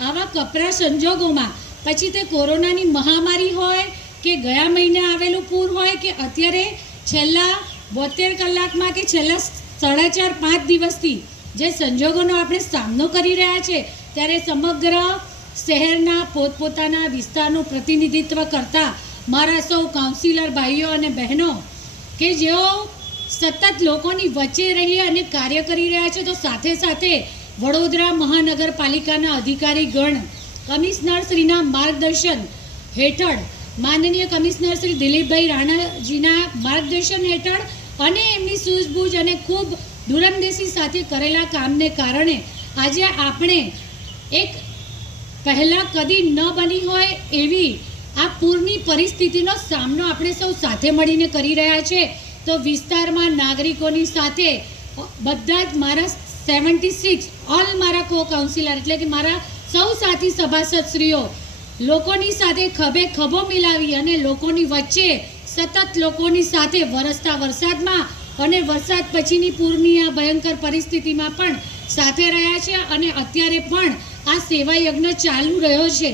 આવા કપરા સંજોગોમાં, પછી તે કોરોનાની મહામારી હોય કે ગયા મહિને આવેલું પૂર હોય કે અત્યારે છેલ્લા 72 કલાકમાં કે છેલ્લા 4.5-5 દિવસથી જે સંજોગોનો આપણે સામનો કરી રહ્યા છે, ત્યારે સમગ્ર શહેરના પોતપોતાના વિસ્તારનું પ્રતિનિધિત્વ કરતા મારા સૌ કાઉન્સિલર ભાઈઓ અને બહેનો કે જેઓ સતત લોકોની વચ્ચે રહી અને કાર્ય કરી રહ્યા છે, તો સાથે સાથે વડોદરા મહાનગરપાલિકાના અધિકારીગણ કમિશનરશ્રીના માર્ગદર્શન હેઠળ, માનનીય કમિશનર શ્રી દિલીપભાઈ રાણાજીના માર્ગદર્શન હેઠળ અને એમની સૂઝબૂઝ અને ખૂબ દૂરંદેશી સાથે કરેલા કામને કારણે આજે આપણે એક પહેલાં કદી ન બની હોય એવી આ પૂરની પરિસ્થિતિનો સામનો આપણે સૌ સાથે મળીને કરી રહ્યા છે। તો વિસ્તારમાં નાગરિકોની સાથે બધા જ મારા 76 ઓલ મારા કો કાઉન્સિલર એટલે કે મારા સૌ સાથી સભાસદશ્રીઓ લોકોની સાથે ખભે ખભો મિલાવી અને લોકોની વચ્ચે સતત લોકોની સાથે વરસતા વરસાદમાં અને વરસાદ પછીની પૂરની આ ભયંકર પરિસ્થિતિમાં પણ સાથે રહ્યા છે અને અત્યારે પણ આ સેવા યજ્ઞ ચાલુ રહ્યો છે।